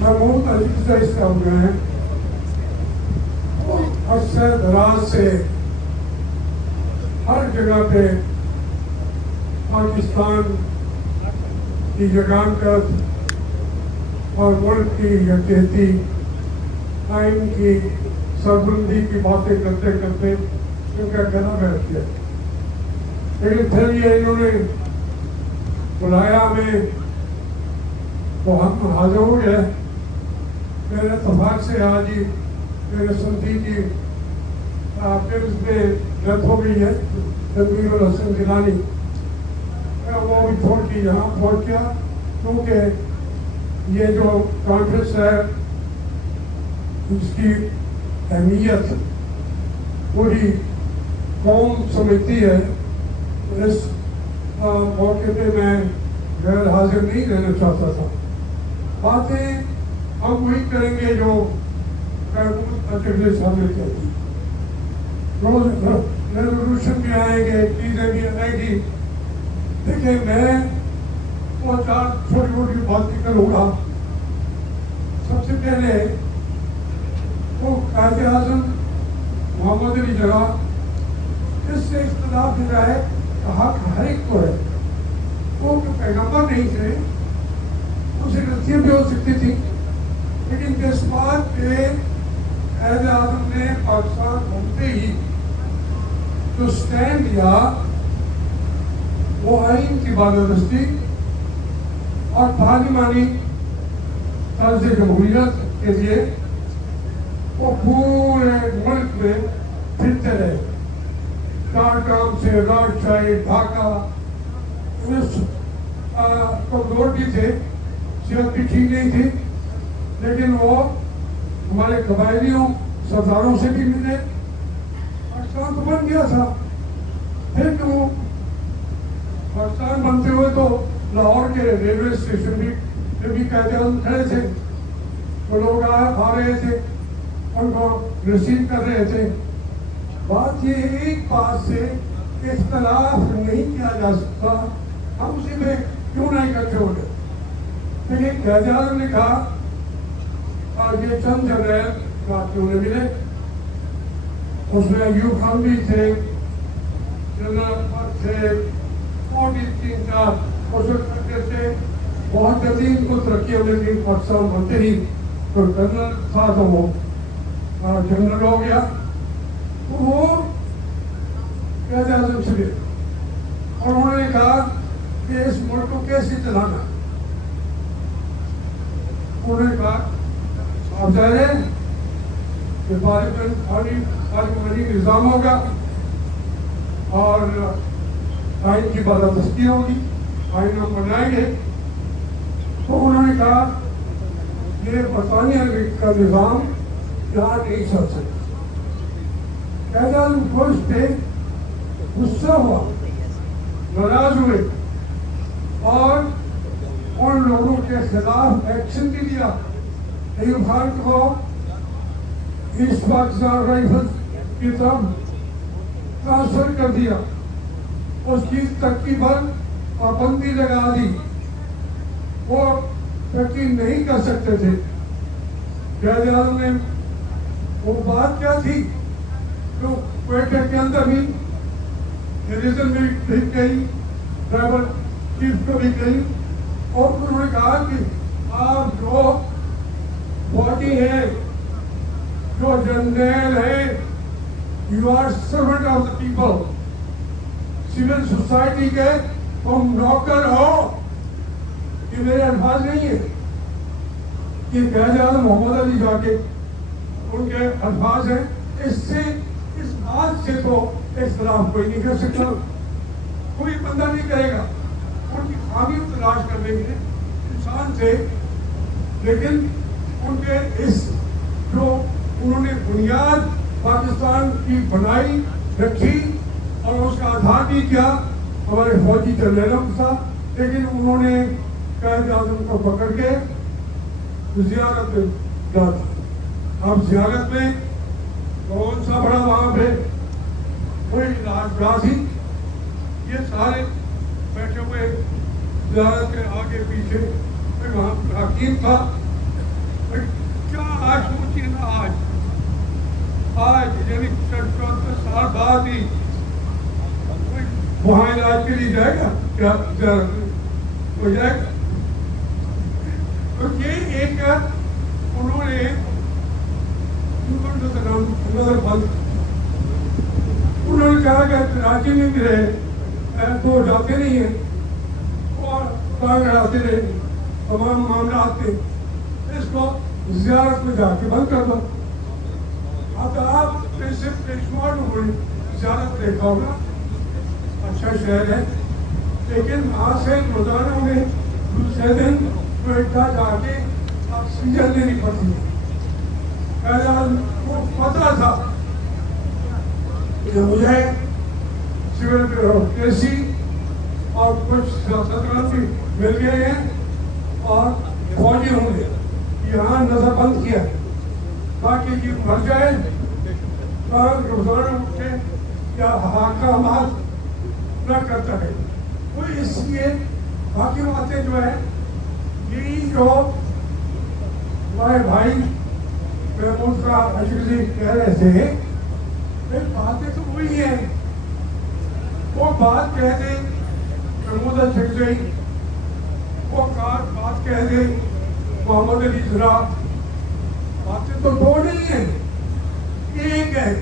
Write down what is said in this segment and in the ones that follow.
محمود عزیز اس کا ہو گئے ہیں عرصہ دراز سے ہر جگہ پہ پاکستان کی یگانگت اور ملک کی یکجہتی آئین کی سربلندی کی باتیں کرتے کرتے ان کا گلا بیٹھ گیا. لیکن پھر یہ انہوں نے بلایا ہمیں تو ہم حاضر ہو گئے. میرے اتفاق سے آج ہی میرے سنتی کی پیرس میں ڈیتھ ہو گئی ہے تنویر الحسن گیلانی. وہ بھی چھوڑ کے یہاں پہنچ گیا کیونکہ یہ جو کانفرنس ہے اس کی اہمیت پوری قوم سمجھتی ہے. اس موقع پہ میں غیر حاضر نہیں رہنا چاہتا تھا. باتیں ہم وہی کریں گے جو صاحب نے کہتی. ریزولوشن بھی آئیں گے, چیزیں بھی آئیں گی. دیکھیں میں وہ چار چھوٹی چھوٹی باتیں کروں گا. سب سے پہلے وہ قائد اعظم محمد علی جناح اس سے اختلاف ہے کہ حق ہر ایک کو ہے. وہ پیغمبر نہیں تھے, ان سے غلطیاں بھی ہو سکتی تھی, لیکن اس بات پہ قائد اعظم نے پاکستان گھومتے ہی جو سٹینڈ لیا وہ آئین کی بالادستی اور پارلیمانی طرز جمہوریت کے لیے وہ پورے ملک میں پھرتے رہے. کارکام سے راجشاہی ڈھاکہ کمزور بھی تھے, صحت بھی ٹھیک نہیں تھی, لیکن وہ ہمارے قبائلیوں سرداروں سے بھی ملے. پاکستان تو بن گیا تھا. پھر کیوں پاکستان بنتے ہوئے تو لاہور کے ریلوے اسٹیشن بھی قائد اعظم کھڑے تھے. وہ لوگ آ رہے تھے, ان کو ریسیو کر رہے تھے. بات یہ ایک بات سے اختلاف نہیں کیا جا سکتا, ہم اسی میں کیوں نہ اکٹھے ہو گئے. لیکن قائد اعظم نے کہا اور یہ چند جنرل ساتھیوں نے ملے, اس میں ایوب خان بھی تھے, جنرل اکبر تھے, اور بھی 3-4 کرتے تھے. بہت جلدی ان کو ترقی ہو گئی. پاکستان بنتے ہی تو جنرل تھا تو وہ جنرل ہو گیا. تو وہ قائد اعظم سے ملے اور انہوں نے کہا کہ اس ملک کو کیسے چلانا. انہوں نے کہا آپ ظاہر ہے کہ پارلیمانی نظام ہوگا اور آئین کی بالادستی ہوگی, آئین ہم بنائیں گے. تو انہوں نے کہا یہ برطانیہ کا نظام یہاں نہیں چل سکتا. قائد اعظم خوش تھے, غصہ ہوا, ناراض ہوئے اور ان لوگوں کے خلاف ایکشن بھی لیا. ایوب خان کو ایسٹ پاکستان رائفلز کی طرف ٹرانسفر کر دیا, اس کی ترقی پر پابندی لگا دی. وہ ترقی نہیں کر سکتے تھے. قائد اعظم نے وہ بات کیا تھی جو کوئٹہ کے اندر بھی ریلیجن میں بھی کہی, ٹرائبل چیف کو بھی کہی, اور انہوں نے کہا کہ آپ جو باڈی ہے, جو جرنیل ہے, you are servant of the people. Civil society کے تم نوکر ہو. یہ میرے الفاظ نہیں ہے, یہ قائد اعظم محمد علی جا کے ان کے الفاظ ہیں. اس بات سے تو اختلاف کوئی نہیں کر سکتا, کوئی بندہ نہیں کرے گا. ان کی خامیوں تلاش کرنے کے انسان تھے, لیکن ان کے اس جو انہوں نے بنیاد پاکستان کی بنائی رکھی اور اس کا آدھار بھی کیا ہمارے فوجی جنرلوں تھا. لیکن انہوں نے قائد اعظم کو پکڑ کے زیارت میں ڈال دیا. آپ زیارت میں کون سا بڑا وہاں پہ کوئی راج ہی، یہ سارے بیٹھے ہوئے زیارت کے آگے پیچھے، وہاں حکیم تھا. کیا آج سوچیے نا، آج یعنی 74 سال بعد ہی وہاں علاج کے لیے جائے گا، کیا ہو جائے گا؟ تو یہ ایک انہوں نے نظر بند، انہوں نے کہا کہ کراچی میں بھی رہے تو جاتے نہیں ہیں اور کام لڑاتے رہے تمام معاملات کے، اس کو زیارت میں جا کے بند کر دو. اب آپ ایسے پیشوا لوگوں نے زیارت دیکھا ہوگا، اچھا شہر ہے، لیکن آج سے روزانہ میں دوسرے دن کوئٹہ جا کے آکسیجن لینی پڑتی ہے. وہ پتہ تھا کہ مجھے سول بیوروکریسی اور کچھ سیاستدان بھی مل گئے ہیں اور فوجی ہوں گے، یہاں نظر بند کیا تاکہ یہ مر جائے، روزانہ اٹھے یا حکامات نہ کرتا ہے. تو اس لیے باقی باتیں جو ہے، یہی جو ہمارے بھائی محمود کا اشرفی کہہ رہے تھے، باتیں تو وہی ہیں. وہ بات کہہ دیں محمود اشرفی، وہ بات کہہ دیں محمد علی زرا، باتیں تو دو نہیں ہیں، ایک ہے.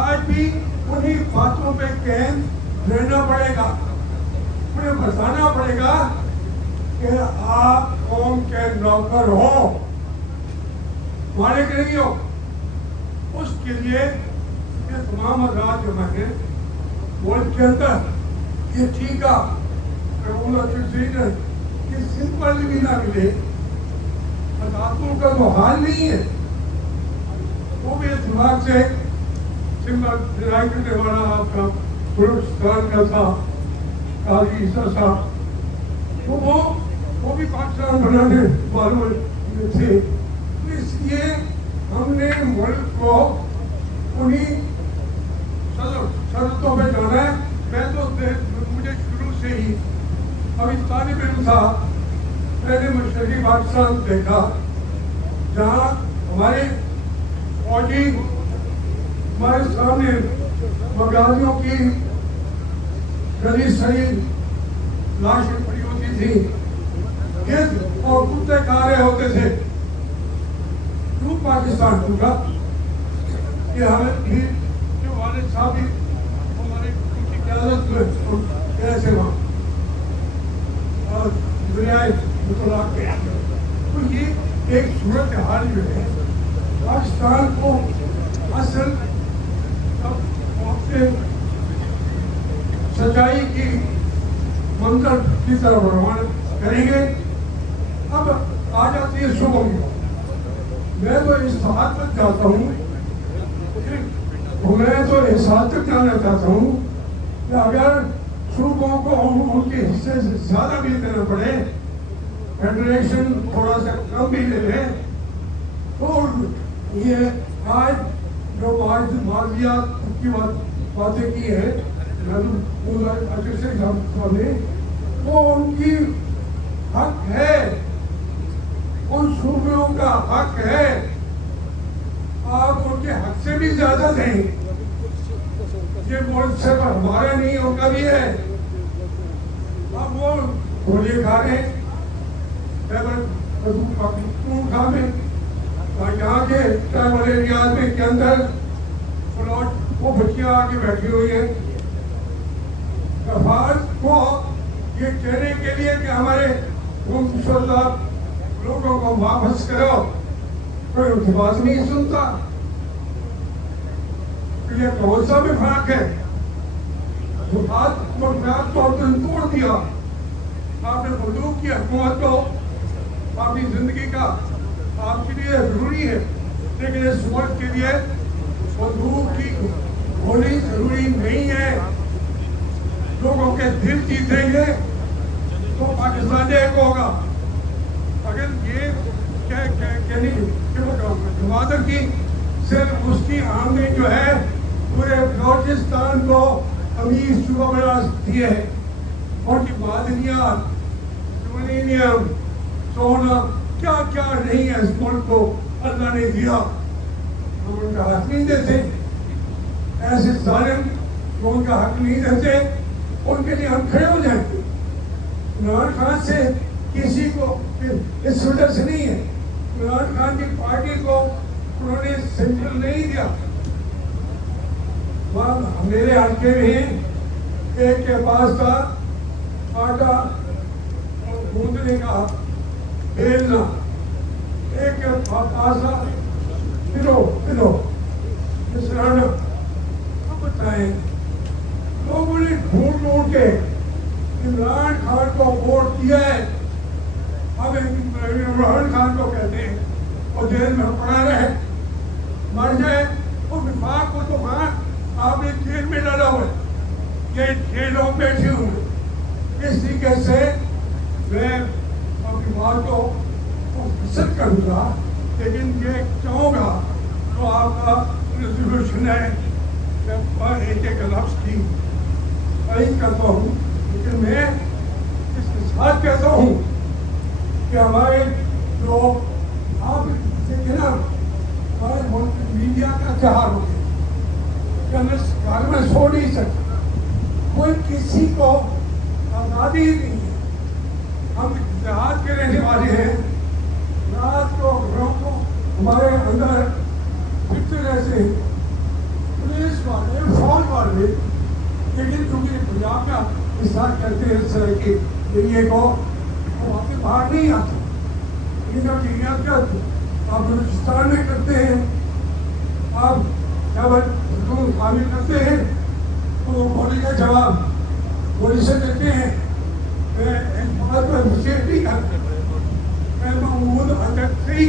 آج بھی انہی باتوں پہ قائم رہنا پڑے گا، انہیں بتانا پڑے گا کہ آپ قوم کے نوکر ہو، مالک نہیں ہو. اس کے لیے یہ تمام آزاد جو ہیں ملک کے اندر یہ ٹھیک ہے کہ سمپل بھی نہ ملے، عدالتوں کا تو حال نہیں ہے. وہ بھی اس دماغ سے سمپل لڑائی کرنے والا آپ کا بلوچستان کا تھا قاضی عیسیٰ صاحب، وہ بھی پاکستان بنانے والے تھے. اس لیے ہم نے ملک کو انہی شرطوں پہ جانا ہے. میں تو مجھے شروع سے ہی ابھی طالب علم تھا، میں نے مشرقی پاکستان دیکھا جہاں ہمارے فوجی ہمارے سامنے مغازیوں کی گلی سڑی لاشیں پڑی ہوتی تھی اور کتے کھا رہے ہوتے تھے. کیوں پاکستان ٹوٹا؟ کہ ہمیں بھی جو والد صاحب بھی ہمارے ان کی قیادت میں کیسے وہاں اور دنیائے مطلق کیا. تو یہ ایک صورتحال جو ہے پاکستان کو اصل اپنے سچائی کی منظر کی طرف روانہ کریں گے. اب آ جاتی ہے صبح میں، میں تو اس حد تک جاتا ہوں، میں تو اس حد تک جانا چاہتا ہوں کہ اگر صوبوں کو ان کے حصے سے زیادہ بھی دینا پڑے، فیڈریشن تھوڑا سا کم بھی لے لیں، تو یہ آج جو معاذیات کی باتیں کی ہے نے، وہ ان کی حق ہے، ان صوبوں کا حق ہے. آپ ان کے حق سے بھی زیادہ دیں. یہ ملک سے ہمارا نہیں، ان کا بھی ہے. اب وہ گولی کھا رہے ہیں، کھا میں یہاں کے ٹرائبل ایریاز میں کے اندر وہ بچیاں آ کے بیٹھی ہوئی ہیں افواج کو یہ کہنے کے لیے کہ ہمارے لوگوں کو واپس کرو. کوئی ان کی بات نہیں سنتا. یہ کون سا بھی فرق ہے؟ بنیاد طور پر توڑ دیا. آپ نے بندوق کی حکومت کو اپنی زندگی کا آپ کے لیے ضروری ہے، لیکن اس ملک کے لیے بندوق کی گولی ضروری نہیں ہے. لوگوں کے دل جیتیں گے تو پاکستان ایک ہوگا. اگر یہ گوادر کی صرف اس کی آمدنی جو ہے پورے بلوچستان کو امیر صوبہ بنا سکتی ہے. ان کی معدنیات، یورینیم، سونا، کیا کیا نہیں ہے اس ملک کو اللہ نے دیا. ہم ان کا حق نہیں دیتے. ایسے ظالم جو ان کا حق نہیں دیتے ان کے لیے ہم کھڑے ہو جائیں گے. عمران خان سے کسی کو اس وجہ سے نہیں ہے، عمران خان کی پارٹی کو انہوں نے سینٹرل نہیں دیا. میرے حلقے میں ایک کے پاس تھا آٹا اور گوندنے کا بیلنا، ایک کے پاس تھا پلو مسرانا. اب بتائیں لوگوں نے ڈھونڈ کے عمران خان کو ووٹ دیا ہے. اب عمران خان کو کہتے ہیں وہ جیل میں پڑا رہے، مر جائے. وہ وفاق کو تو وہاں آپ نے جیل میں ڈالا ہوا ہے، یہ جیلوں بیٹھے ہوئے. اس طریقے سے میں اپنی بات کو مختصر کروں گا، لیکن یہ چاہوں گا تو آپ کا ریزولوشن ہے میں ایک ایک لفظ کی تعریف کرتا ہوں. لیکن میں اس کے ساتھ کہتا ہوں کہ ہمارے جو آپ دیکھیں نا، ہمارے ملک میڈیا کا اتحاد ہو گیا کہ ہم اس گھر میں سو نہیں سکتے، کوئی کسی کو آزادی ہی نہیں ہے. ہم اتحاد کے رہنے والے ہیں. رات کو گھروں کو ہمارے اندر پھرتے رہتے ہیں پولیس والے، فوج والے، لیکن چونکہ پنجاب کا حصہ کرتے ہیں اس طرح کے ذریعے کو وہاں سے باہر نہیں آتے. ان کا ٹھیک آپ بلوچستان میں کرتے ہیں، آپ جب حامل کرتے ہیں تو وہ گولی کا جواب گولی سے دیتے ہیں. میں اس بات کو اپریشیٹ نہیں کرتا، میں محمود اندر کی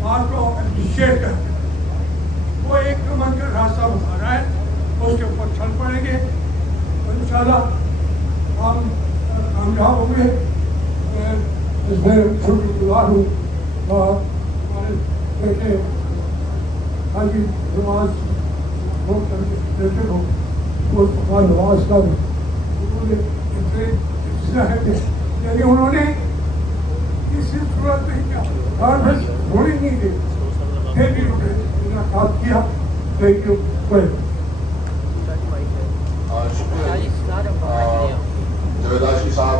بات کو اپریشیٹ کرتا. وہ ایک نمبر کا راستہ بتا رہا ہے، اس کے اوپر چل پڑیں گے انشاءاللہ ہم کامیاب ہوں گے. میں اس میں شکر گزار ہوں اور ہمارے بیٹے حاجی نواز بیٹے کو نواز کا بھی انہوں نے یعنی انہوں نے کسی صورت میں کیا تھوڑی نہیں دی، پھر بھی انہوں نے انعقاد کیا. Thank you. شکریہ جاوید ہاشمی صاحب.